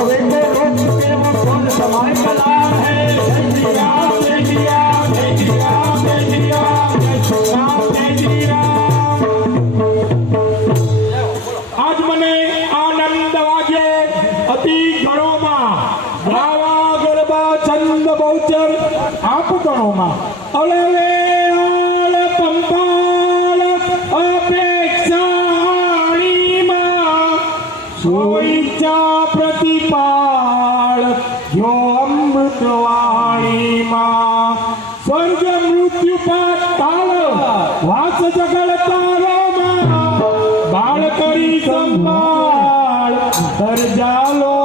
कवे को रोक के वो कौन समाय कलाम है। जय श्री राम जय श्री राम जय श्री राम जय श्री राम जय श्री राम जय श्री राम। आज मने आनंद वाग्यो अति घणो में गावा गरबा छंद बहुचर आप गणो में अले आल पंपाल अपेक्षा सोईचा प्रतिपाल जो अमृतवाणी मां स्वर्ग मृत्यु पाताल वास जगल तारो मां बाळ करी संभाळ कर जालो